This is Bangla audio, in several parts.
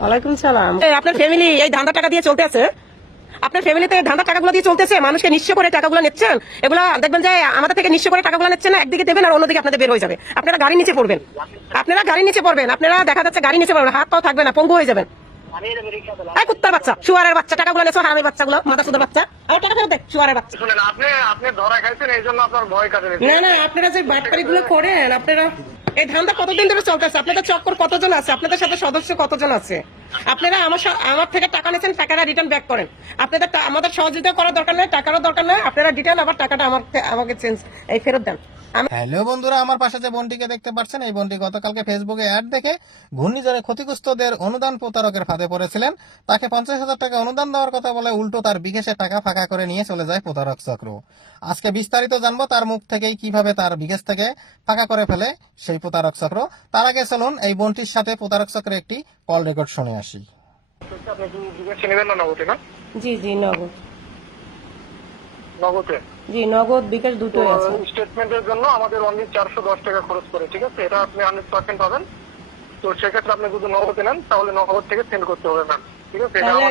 ওয়ালাইকুম সালাম। আপনার ফ্যামিলি এই ধান্দা টাকা দিয়ে চলতে আছে, আপনার ফ্যামিলিতে ধান্দা টাকাগুলো দিয়ে চলতেছে, মানুষকে নিঃস্ব করে টাকাগুলো নিচ্ছেন। এগুলো দেখবেন যে আমাদের থেকে নিঃস্ব করে টাকাগুলো নিচ্ছেন না, একদিকে দেবেন আর অন্যদিকে আপনাদের বের হয়ে যাবে। আপনারা গাড়ি নিচে পড়বেন, আপনারা দেখা যাচ্ছে গাড়ি নিচে পড়বেন, হাত পাও থাকবে না, পঙ্গু হয়ে যাবেন। কুত্তার বাচ্চা, শুয়ারের বাচ্চা, টাকাগুলো নেছো হারামি বাচ্চাগুলো, মাথা সুদের বাচ্চা, আর টাকা ফেরত দেয় শুয়ারের বাচ্চা। আপনি ধরা খাইছেন এই জন্য আপনার ভয় কাটে না, আপনারা যে বাটপারি গুলো করেন, আপনারা এই ধান্দা কতদিন ধরে চলতেছে? আপনাদের চক্কর কতজন আছে? আপনাদের সাথে সদস্য কতজন আছে? আপনারা আমার থেকে টাকা নিয়েছেন, টাকাটা রিটার্ন ব্যাক করেন। আপনাদের আমাদের সহযোগিতা করার দরকার নেই, টাকারও দরকার নেই, আপনারা রিটার্ন আবার টাকাটা আমাকে ফেরত দেন। হ্যালো বন্ধুরা, আমার পাশে যে বোনটিকে দেখতে পাচ্ছেন, এই বোনটি গতকালকে ফেসবুকে অ্যাড দেখে ঘূর্ণিঝড়ে ক্ষতিগ্রস্তদের অনুদান প্রতারকের ফাঁদে পড়েছিলেন। তাকে 50,000 টাকা অনুদান দেওয়ার কথা বলে উল্টো তার বিকাশে টাকা ফাঁকা করে নিয়ে চলে যায় প্রতারক চক্র। আজকে বিস্তারিত জানবো তার মুখ থেকেই কিভাবে তার বিকাশ থেকে ফাঁকা করে ফেলে সেই প্রতারক চক্র। তার আগে চলুন এই বোনটির সাথে প্রতারক চক্রের একটি কল রেকর্ড শুনে আসি। জি নগদ, নগদে জি নগদ বিকাশ দুটোই আছে। স্টেটমেন্টের জন্য আমাদের অনলি 410 টাকা খরচ করে, ঠিক আছে? এটা আপনি 100% পাবেন। তো সেক্ষেত্রে আপনি যদি নগদে নেন তাহলে নগদ থেকে সেন্ড করতে হবে ম্যাম, ঠিক আছে? তাহলে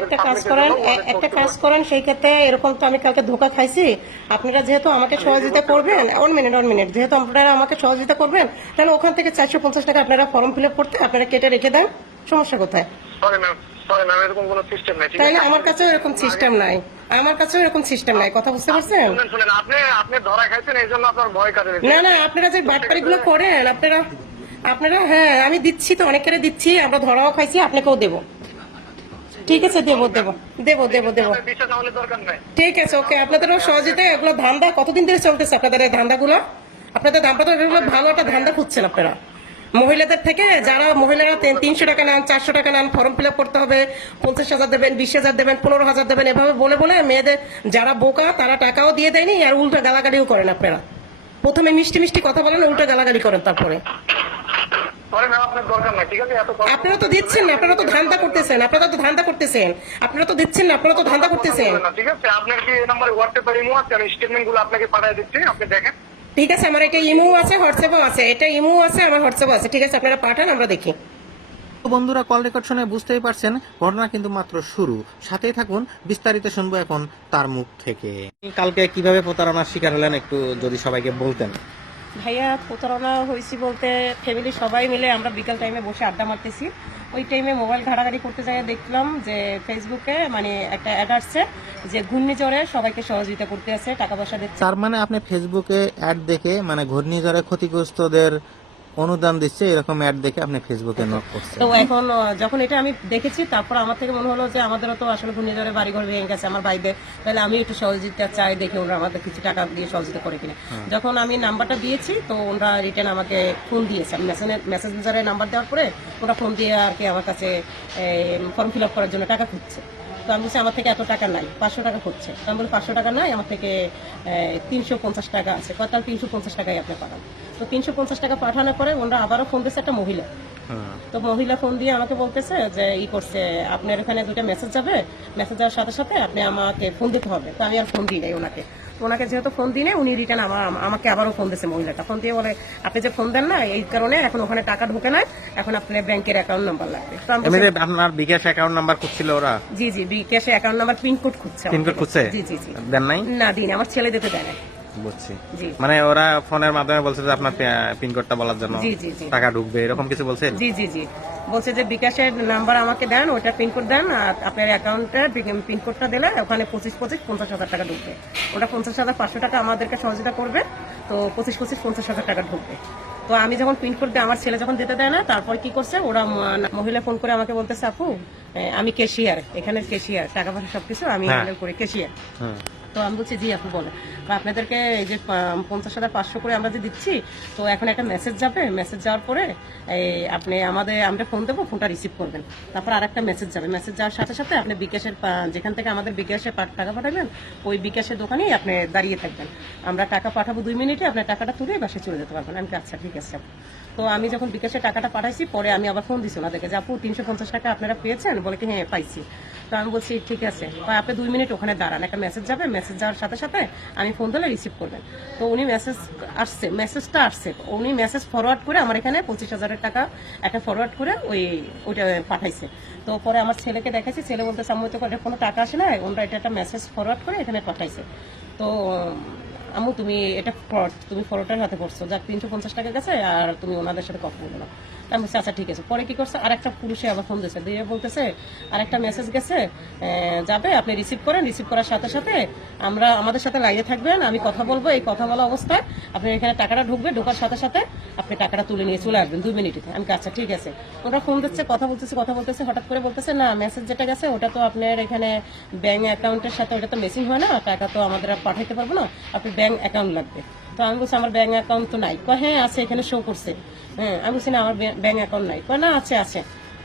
একটা কাজ করেন, সেই ক্ষেত্রে এরকম তো আমি কালকে ধোকা খাইছি। আপনারা যেহেতু আমাকে সহযোগিতা করবেন, 1 মিনিট, যেহেতু আপনারা আমাকে সহযোগিতা করবেন, তাহলে ওখান থেকে 450 টাকা আপনারা ফর্ম ফিল আপ করতে আপনারা কেটে রেখে দেন। সমস্যা কোথায়? সরি ম্যাম, এরকম কোনো সিস্টেম নাই, ঠিক তাহলে আছে? আমার কাছেও এরকম সিস্টেম নাই, কথা বুঝতে পারছেন? শুনেন, আপনি ধরা খাইছেন এই জন্য আপনার ভয় কাটে না, আপনারা যে বাটপারি গুলো করেন, আপনারা হ্যাঁ, আমি দিচ্ছি তো, অনেকের দিচ্ছি, আমরা ধরাও খাইছি, আপনাকেও দেবো। ঠিক আছে, দেবো। বিশ্বাস আমাদের দরকার নাই। ঠিক আছে, ওকে। আপনাদেরও সহযোগিতা, এগুলো ধান্দা কতদিন ধরে চলতেছে আপনাদের এই ধান্দাগুলো? আপনাদের দাম্পত্য এগুলো ভালো একটা ধান্দা খুঁজছেন আপনারা। মহিলাদের থেকে যারা মহিলারা 300 টাকা নেন, 400 টাকা নেন, ফর্ম ফিল আপ করতে হবে, 50,000 দেবেন, 20,000 দেবেন, 15,000 দেবেন, এভাবে বলে মেয়েদের যারা বোকা তারা টাকাও দিয়ে দেয়নি, আর উল্টো গালাগালিও করেন আপনারা। প্রথমে মিষ্টি কথা বলেন, উল্টো গালাগালি করেন তারপরে। সরি ম্যাম, আপনার দরকার নাই, ঠিক আছে? আপনারা তো দিচ্ছেন না, আপনারা তো ধান্দা করতেছেন, ঠিক আছে, আপনার কি এই নম্বরে হোয়াটসঅ্যাপ ইমো আছে? আমি স্টেটমেন্ট গুলো আপনাকে পাঠিয়ে দিচ্ছি, আপনি দেখেন। ঠিক আছে, আমার এটা ইমো আছে, হোয়াটসঅ্যাপও আছে, আমার হোয়াটসঅ্যাপ আছে। ঠিক আছে, আপনারা পাঠান, আমরা দেখি। বন্ধুরা, কল রেকর্ড শুনে বুঝতেই পারছেন ঘটনা কিন্তু মাত্র শুরু। সাথেই থাকুন, বিস্তারিত শুনবো এখন তার মুখ থেকে। কালকে কিভাবে প্রতারণার শিকার হলেন একটু যদি সবাইকে বলতেন। ভাইয়া, প্রতারণা হয়েছি বলতে, ফ্যামিলি সবাই মিলে আমরা বিকাল টাইমে বসে আড্ডা মারতেছি। ওই টাইমে মোবাইল ঘাটাঘাটি করতে যাই, দেখলাম যে ফেসবুকে মানে একটা অ্যাড আসছে যে ঘূর্ণিঝড়ে সবাইকে সহযোগিতা করতে আছে, টাকা পয়সা দিচ্ছে। তার মানে আপনি ফেসবুকে অ্যাড দেখে, মানে ঘূর্ণিঝড়ে ক্ষতিগ্রস্তদের অনুদান দিচ্ছে এরকম অ্যাড দেখে আপনি ফেসবুকে নক করছেন। তো এখন যখন এটা আমি দেখেছি, তারপর আমার থেকে মনে হলো যে আমাদেরও তো আসলে ঘূর্ণিঝড়ে বাড়িঘর ভেঙে গেছে আমার ভাইদের, তাহলে আমি একটু সহযোগিতা চাই, দেখে ওরা আমাদের কিছু টাকা দিয়ে সহযোগিতা করে কিনা। যখন আমি নাম্বারটা দিয়েছি, তো ওরা রিটার্ন আমাকে ফোন দিয়েছে। আমি মেসেঞ্জারে নাম্বার দেওয়ার পরে ওরা ফোন দিয়ে আর কি আমার কাছে ফর্ম ফিল আপ করার জন্য টাকা খুঁজছে। তো আমি বলছি আমার থেকে এত টাকা নাই, 500 টাকা খুঁজছে। তো আমি বলি 500 টাকা নাই, আমার থেকে 350 টাকা আছে। তাহলে 350 টাকাই আপনি পাঠান। তো 350 টাকা পাঠানোর পরে ওরা আবারও ফোন দিয়েছে একটা মহিলা। তো মহিলা ফোন দিয়ে আমাকে বলতেছে যে করছে, আপনার এখানে 2টা মেসেজ যাবে, মেসেজ যাওয়ার সাথে সাথে আপনি আমাকে ফোন দিতে হবে। তো আমি আর ফোন দিই নাই ওনাকে। ওনাকে যেহেতু ফোন দিই নাই, উনি রিটার্ন আমাকে আবারও ফোন দিয়েছে মহিলাটা। ফোন দিয়ে বলে, আপনি যে ফোন দেন না, এই কারণে এখন ওখানে টাকা ঢুকে নাই, এখন আপনার ব্যাংকের অ্যাকাউন্ট নাম্বার লাগবে। আপনার বিকাশ অ্যাকাউন্ট নাম্বার খুঁজছিল ওরা? জি বিকাশে অ্যাকাউন্ট নাম্বার পিনকোড খুঁজছে। জি দেন নাই? না, দিন আমার ছেলে দিতে দেয় না। বুঝছি, মানে ওরা ফোনের মাধ্যমে বলছে যে আপনার পিনকোডটা বলার জন্য টাকা ঢুকবে, এরকম কিছু বলছে? জি বলছে যে বিকাশের নাম্বার আমাকে দেন, ওইটা পিনকোড দেন, আর আপনার অ্যাকাউন্টের পিনকোডটা দিলে ওখানে 50,000 টাকা ঢুকবে। ওটা 50,500 টাকা আমাদেরকে সহযোগিতা করবে, তো 50,000 টাকা ঢুকবে। তো আমি যখন পিনকোড দিই, আমার ছেলে যখন দিতে দেয় না, তারপর কি করছে, ওরা মহিলা ফোন করে আমাকে বলতেছে, আপু আমি ক্যাশিয়ার, এখানে ক্যাশিয়ার, টাকা পয়সা সবকিছু আমি হ্যান্ডেল করি, ক্যাশিয়ার। তো আমি বলছি, জি আপু বলে, আপনাদেরকে এই যে 50,500 করে আমরা যে দিচ্ছি, তো এখন একটা মেসেজ যাবে, মেসেজ যাওয়ার পরে আপনি আমরা ফোন দেবো, ফোনটা রিসিভ করবেন। তারপর আরেকটা মেসেজ যাবে, মেসেজ যাওয়ার সাথে সাথে আপনি বিকাশের যেখান থেকে আমাদের বিকাশে টাকা পাঠাবেন, ওই বিকাশের দোকানেই আপনি দাঁড়িয়ে থাকবেন, আমরা টাকা পাঠাবো 2 মিনিটে, আপনার টাকাটা তুলে বাসে চলে যেতে পারবেন। আমি আচ্ছা ঠিক আছে। তো আমি যখন বিকাশে টাকাটা পাঠাইছি, পরে আমি আবার ফোন দিছি ওনাদেরকে যে, আপু 350 টাকা আপনারা পেয়েছেন? বলে কি হ্যাঁ পাইছি। তো আমি বলছি ঠিক আছে, আপনি 2 মিনিট ওখানে দাঁড়ান, একটা মেসেজ যাবে, মেসেজ যাওয়ার সাথে সাথে আমি ফোন দিলে রিসিভ করবেন। তো উনি মেসেজটা আসছে, উনি মেসেজ ফরওয়ার্ড করে আমার এখানে 25,000 টাকা একটা ফরওয়ার্ড করে ওইটা পাঠাইছে। তো পরে আমার ছেলেকে দেখাইছি, ছেলে বলতেছে আম্মু তো কোনো টাকা আসে না, ওনারা এটা একটা মেসেজ ফরওয়ার্ড করে এখানে পাঠাইছে। তো আম্মু তুমি এটা ফ্রড, তুমি ফরওয়ার্ডের হাতে পড়ছো, যাক 350 টাকা গেছে আর তুমি ওনাদের সাথে কথা বলো না। আমি বলছি আচ্ছা ঠিক আছে। পরে কি করছে, আর একটা পুরুষে আবার ফোন দিয়েছে, দিয়ে বলতেছে আর একটা মেসেজ গেছে যাবে, আপনি রিসিভ করেন, রিসিভ করার সাথে সাথে আমাদের সাথে লাইনে থাকবেন, আমি কথা বলবো, এই কথা বলা অবস্থায় আপনি এখানে টাকাটা ঢুকবে, ঢোকার সাথে সাথে আপনি টাকাটা তুলে নিয়ে চলে আসবেন 2 মিনিটে। আমি আচ্ছা ঠিক আছে। ওরা ফোন দিচ্ছে, কথা বলতেছে, হঠাৎ করে বলতেছে না মেসেজ যেটা গেছে ওটা তো আপনার এখানে ব্যাংক অ্যাকাউন্টের সাথে ওটা তো মেসিং হয় না, টাকা তো আমাদের আর পাঠাইতে পারবো না, আপনি ব্যাংক অ্যাকাউন্ট লাগবে। তো আমি বলছি আমার ব্যাংক অ্যাকাউন্ট তো নাই। হ্যাঁ আছে, এখানে শো করছে। হ্যাঁ আমি বলছি না আমার ব্যাংক অ্যাকাউন্ট নাই। না আছে।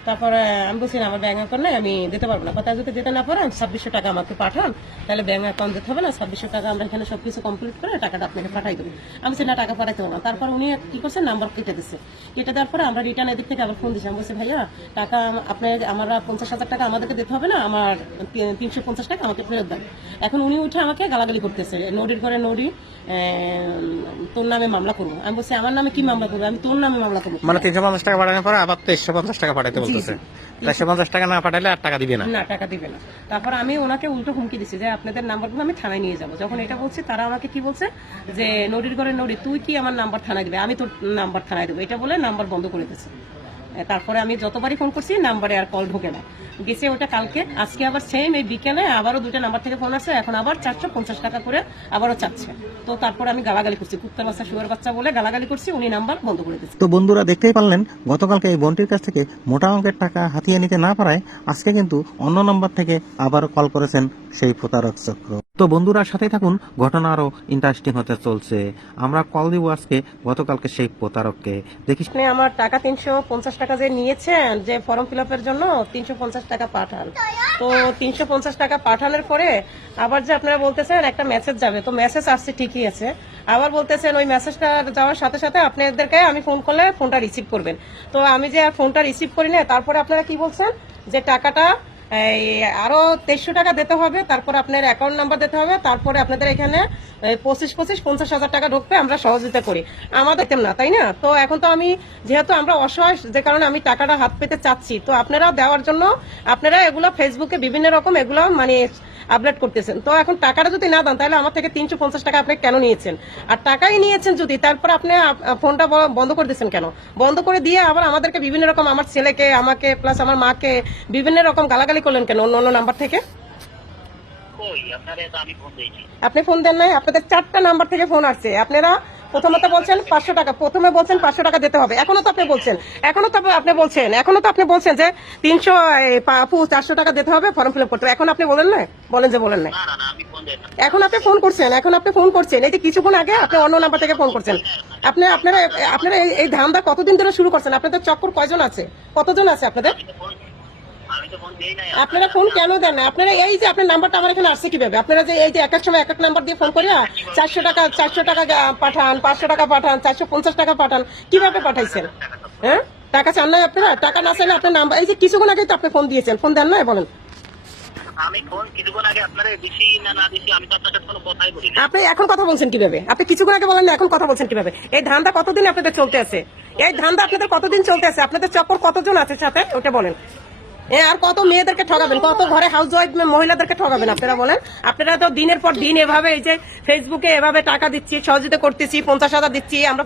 তারপরে আমি বলছি না আমার ব্যাংক অ্যাকাউন্ট নাই, আমি দিতে পারবো না। কথা যদি দিতে না পারেন 2600 টাকা আমাকে পাঠান, তাহলে ব্যাংক অ্যাকাউন্ট দিতে হবে না, 2600 টাকা আমরা এখানে সবকিছু কমপ্লিট করে টাকাটা আপনাকে পাঠাই দেবো। আমি বলছি না টাকা পাঠাইতে হবে না। তারপর উনি কি করছে, নাম্বার কেটে দিচ্ছে। কেটে দেওয়ার পরে আমরা রিটার্ন এদিক থেকে আবার ফোন দিচ্ছি। আমি বলছি ভাইয়া টাকা আমরা 50,000 টাকা আমাদেরকে দিতে হবে না, আমার 350 টাকা আমাকে ফেরত দেন। এখন উনি উঠে আমাকে গালাগালি করতেছে, নদীর ঘরে নদী, তোর নামে মামলা করবো। আমি বলছি আমার নামে কি মামলা করবো, আমি তোর নামে মামলা করবো। মানে 350 টাকা পাঠানোর পরে আবার 350 টাকা পাঠাইতে বলতেছে। 350 টাকা না পাঠাইলে আর টাকা দিবে না। না টাকা দিবে না। তারপর আমি ওনাকে উল্টো হুমকি দিচ্ছি যে আপনাদের নাম্বারগুলো আমি থানায় নিয়ে যাবো। যখন এটা বলছি তারা আমাকে কি বলছে যে নদীর ঘরে নদী, তুই কি আমার নাম্বার থানায় দিবে, আমি তোর নাম্বার থানায় দেবো, এটা বলে নাম্বার বন্ধ করে দিয়েছে। তারপরে আমি যতবারই ফোন করছি নাম্বারে আর কল ঢোকে না। গেছে ওটা কালকে, আজকে আবার সেম এই বিকেলে আবারও 2টা নাম্বার থেকে ফোন আসছে, এখন আবার 450 টাকা করে আবারও চাচ্ছে। তো তারপরে আমি গালাগালি করছি, কুত্তার বাচ্চা শুয়ার বাচ্চা বলে গালাগালি করছি, উনি নাম্বার বন্ধ করে দিচ্ছে। তো বন্ধুরা দেখতেই পারলেন, গতকালকে এই বোনটির কাছ থেকে মোটা অঙ্কের টাকা হাতিয়ে নিতে না পারায় আজকে কিন্তু অন্য নাম্বার থেকে আবার কল করেছেন সেই প্রতারক চক্র। তো বন্ধুরা সাথেই থাকুন, ঘটনা আরো ইন্টারেস্টিং হতে চলছে। আমরা কল দিব আজকে গতকালকে সেই প্রতারককে। দেখি আপনি আমার টাকা 350 টাকা যে নিয়েছেন যে ফর্ম ফিল আপের জন্য 350 টাকা পাঠান। তো 350 টাকা পাঠানোর পরে আবার যে আপনারা বলতেছেন একটা মেসেজ যাবে, তো মেসেজ আসছে ঠিকই আছে, আবার বলতেছেন ওই মেসেজটা যাওয়ার সাথে সাথে আপনাদেরকে আমি ফোন করলে ফোনটা রিসিভ করবেন। তো আমি যে ফোনটা রিসিভ করি না, তারপরে আপনারা কি বলছেন যে টাকাটা আরো 2300 টাকা দিতে হবে, তারপর আপনার অ্যাকাউন্ট নাম্বার দিতে হবে, তারপরে আপনাদের এখানে 25-50,000 টাকা ঢুকবে, আমরা সহযোগিতা করি। আমাদের না, তাই না? তো এখন তো আমি যেহেতু আমরা অসহায়, যে কারণে আমি টাকাটা হাত পেতে চাচ্ছি, তো আপনারা দেওয়ার জন্য আপনারা এগুলো ফেসবুকে বিভিন্ন রকম এগুলো মানে আপলোড করতেছেন। তো এখন টাকাটা যদি না দেন তাহলে আমার থেকে 350 টাকা আপনি কেন নিয়েছেন? আর টাকাই নিয়েছেন যদি, তারপর আপনি ফোনটা বন্ধ করে দিয়েছেন কেন? বন্ধ করে দিয়ে আবার আমাদেরকে বিভিন্ন রকম, আমার ছেলেকে, আমাকে প্লাস আমার মাকে বিভিন্ন রকম গালাগালি করলেন কেন অন্য নাম্বার থেকে? আপনি ফোন দেন নাই, আপনাদের 4টা নাম্বার থেকে ফোন আসছে। আপনারা প্রথমত বলছেন 500 টাকা, প্রথমে বলছেন 500 টাকা দিতে হবে, এখনো তো আপনি বলছেন যে 400 টাকা দিতে হবে ফর্ম ফিল আপ করতে হবে। এখন আপনি বলেন যে বলেন না। এখন আপনি ফোন করছেন, এই যে কিছুক্ষণ আগে আপনি অন্য নাম্বার থেকে ফোন করছেন। আপনারা এই ধান্দা কতদিন ধরে শুরু করছেন? আপনাদের চক্কর কতজন আছে আপনাদের? আপনারা ফোন কেন দেন না? আপনারা এই যে আপনার নাম্বারটা আমার এখানে আসছে কিভাবে? আপনারা যে এই যে এক এক সময় এক এক নাম্বার দিয়ে ফোন করিয়া 400 টাকা পাঠান, 500 টাকা পাঠান, 450 টাকা পাঠান, কিভাবে পাঠাইছেন? হ্যাঁ টাকা চান নাই আপনারা? টাকা না চাইলে আপনার নাম্বার, এই যে কিছুক্ষণ আগে তো আপনি ফোন দিয়েছেন, ফোন দেন না বলেন। আপনি এখন কথা বলছেন কিভাবে? আপনি কিছুক্ষণ আগে বলেন না, এখন কথা বলছেন কিভাবে? এই ধান্দা কতদিন আপনাদের চলতে আছে? আপনাদের চক্কর কতজন আছে সাথে, ওটা বলেন। আর কত মেয়েদেরকে ঠকাবেন, কত ঘরে হাউস ওয়াইফ মহিলাদেরকে ঠকাবেন আপনারা বলেন? আপনারা তো দিনের পর দিন এভাবে এই যে ফেসবুকে এভাবে টাকা দিচ্ছি, সহযোগিতা করতেছি, 50,000 দিচ্ছি, আমরা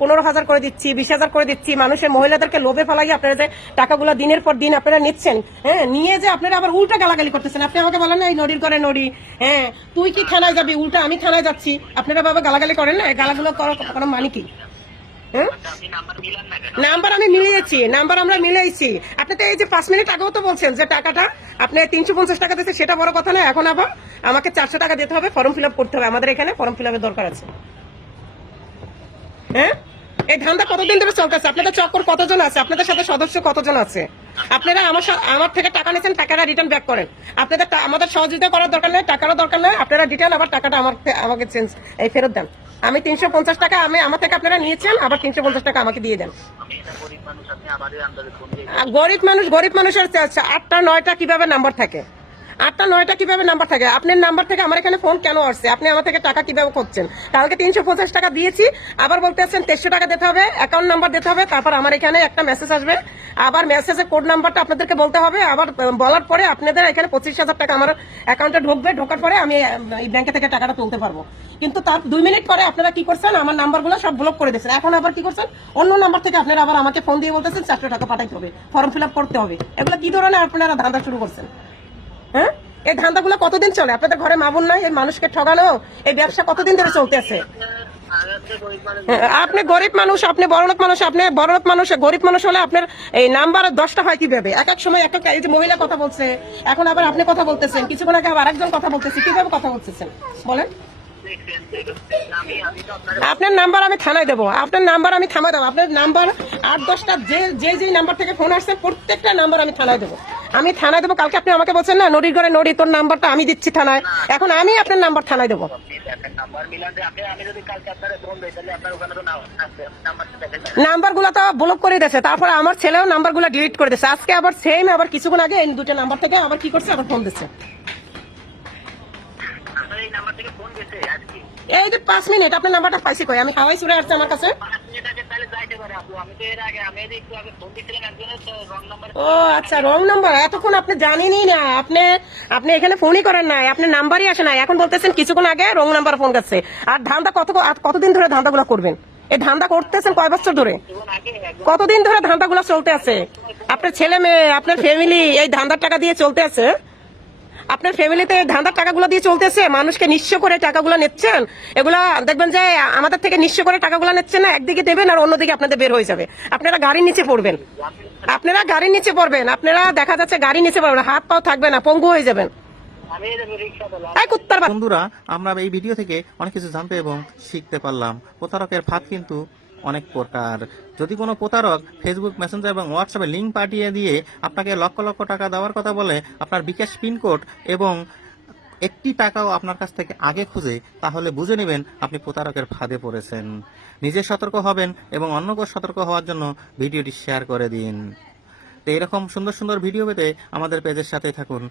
15,000 করে দিচ্ছি, 20,000 করে দিচ্ছি, মানুষের মহিলাদেরকে লোভে ফেলাই আপনারা যে টাকাগুলো দিনের পর দিন আপনারা নিচ্ছেন। হ্যাঁ নিয়ে যে আপনারা আবার উল্টা গালাগালি করতেছেন। আপনি আমাকে বলেন না এই নদীর করে নদী, হ্যাঁ তুই কি থানায় যাবি, উল্টা আমি থানায় যাচ্ছি, আপনারা বাবা গালাগালি করেন না? গালাগুলো করার মানে কি? নাম্বার আমরা মিলিয়েছি। আপনি তো এই যে 5 মিনিট আগেও তো বলছেন যে টাকাটা আপনি 350 টাকা দিতে, সেটা বড় কথা না। এখন আবার আমাকে 400 টাকা দিতে হবে, ফর্ম ফিল আপ করতে হবে, আমাদের এখানে ফর্ম ফিল আপের দরকার আছে। হ্যাঁ এই ধান্দা কতদিন ধরে চলতেছে? আপনাদের চক্কর কতজন আছে? আপনাদের সাথে সদস্য কতজন আছে? আপনারা আমার থেকে টাকা নিয়েছেন, টাকাটা রিটার্ন ব্যাক করেন। আপনাদের আমাদের সহযোগিতা করার দরকার নেই, টাকারও দরকার নেই, আপনারা রিটার্ন আবার টাকাটা আমাকে ফেরত দেন। আমি 350 টাকা আমার থেকে আপনারা নিয়েছেন, আবার 350 টাকা আমাকে দিয়ে দেন। গরিব মানুষের 8টা 9টা কিভাবে নাম্বার থাকে? 8টা 9টা কিভাবে নাম্বার থাকে? আপনার নাম্বার থেকে আমার এখানে ফোন কেন আসছে? আপনি আমার থেকে টাকা কিভাবে করছেন? কালকে 350 টাকা দিয়েছি, আবার বলতে আসছেন 2300 টাকা দিতে হবে, অ্যাকাউন্ট নাম্বার দিতে হবে, তারপর আমার এখানে একটা মেসেজ আসবে, আবার মেসেজের কোড নাম্বারটা আপনাদেরকে বলতে হবে, আবার বলার পরে আপনাদের এখানে 25,000 টাকা আমার অ্যাকাউন্টে ঢুকবে, ঢোকার পরে আমি এই ব্যাংকে থেকে টাকাটা তুলতে পারবো। কিন্তু তার 2 মিনিট পরে আপনারা কি করছেন? আমার নাম্বারগুলো সব ব্লক করে দিয়েছেন। এখন আবার কি করছেন? অন্য নাম্বার থেকে আপনারা আবার আমাকে ফোন দিয়ে বলতেছেন 400 টাকা পাঠাইতে হবে, ফর্ম ফিল আপ করতে হবে। এগুলো কি ধরনের আপনারা ধান্দা শুরু করছেন? হ্যাঁ, এই ধান্দাগুলো কতদিন চলে? আপনাদের ঘরে মা বোন নাই? এই মানুষকে ঠগানো এই ব্যবসা কতদিন ধরে চলতেছে? আপনি গরিব মানুষ, আপনি বড়লোক মানুষ, আপনি বড়লোক মানুষ, গরিব মানুষ হলে আপনার এই নাম্বার 10টা হয় কিভাবে? এক এক সময় এক এক, এই যে মহিলা কথা বলছে, এখন আবার আপনি কথা বলতেছেন, কিছুক্ষণ আগে আবার আরেকজন কথা বলতেছে, কিভাবে কথা বলতেছেন বলেন? আপনার নাম্বার আমি থানায় দেবো, আপনার নাম্বার আমি থানায় দেবো, আপনার নাম্বার 8-10টা যে নাম্বার থেকে ফোন আসছে প্রত্যেকটা নাম্বার আমি থানায় দেবো, আমি থানায় দেবো। কালকে আপনি আমাকে বলছেন না নদীর ঘরে নদী, তোর নাম্বারটা আমি দিচ্ছি থানায়, এখন আমি আপনার নাম্বার থানায় দেবো। নাম্বারগুলো তো ব্লক করে দিয়েছে, তারপর আমার ছেলেও নাম্বারগুলো ডিলিট করে দিয়েছে। আজকে আবার সেম, আবার কিছুক্ষণ আগে এই 2টা নাম্বার থেকে আবার কি করছে, আবার ফোন দিচ্ছে। এই যে 5 মিনিট আপনার নাম্বারটা পাইছি কই? আমি হাওয়াই চলে আসছে আমার কাছে। ও আচ্ছা, রং নাম্বার। এতক্ষণ আপনি জানেনই না, আপনি এখানে ফোনই করেন নাই, আপনার নাম্বারই আসে নাই। এখন বলতেছেন কিছুক্ষণ আগে রং নাম্বার ফোন গেছে। আর ধান্দা কতদিন ধরে ধান্দাগুলো করবেন? এই ধান্দা করতেছেন কয় বছর ধরে? কতদিন ধরে ধান্দাগুলো চলতে আছে? আপনার ছেলে মেয়ে, আপনার ফ্যামিলি এই ধান্দার টাকা দিয়ে চলতে আছে? আপনার ফ্যামিলিতে ধান্দার টাকাগুলো দিয়ে চলতেছে? মানুষকে নিঃস্ব করে টাকাগুলো নিচ্ছেন। এগুলা দেখবেন যে আমাদের থেকে নিঃস্ব করে টাকাগুলো নিচ্ছেন না, একদিকে দেবেন আর অন্যদিকে আপনাদের বের হয়ে যাবে। আপনারা গাড়ির নিচে পড়বেন, আপনারা দেখা যাচ্ছে গাড়ির নিচে পড়বেন, হাত পাও থাকবে না, পঙ্গু হয়ে যাবেন। বন্ধুরা, আমরা এই ভিডিও থেকে অনেক কিছু জানতে এবং শিখতে পারলাম। প্রতারকের ফাঁদ কিন্তু অনেক প্রকার। যদি কোনো প্রতারক ফেসবুক মেসেঞ্জার এবং হোয়াটসঅ্যাপে লিঙ্ক পাঠিয়ে দিয়ে আপনাকে লক্ষ লক্ষ টাকা দেওয়ার কথা বলে, আপনার বিকাশ পিনকোড এবং 1টি টাকাও আপনার কাছ থেকে আগে খুঁজে, তাহলে বুঝে নেবেন আপনি প্রতারকের ফাঁদে পড়েছেন। নিজে সতর্ক হবেন এবং অন্যকে সতর্ক হওয়ার জন্য ভিডিওটি শেয়ার করে দিন। তো এরকম সুন্দর সুন্দর ভিডিও পেতে আমাদের পেজের সাথে থাকুন।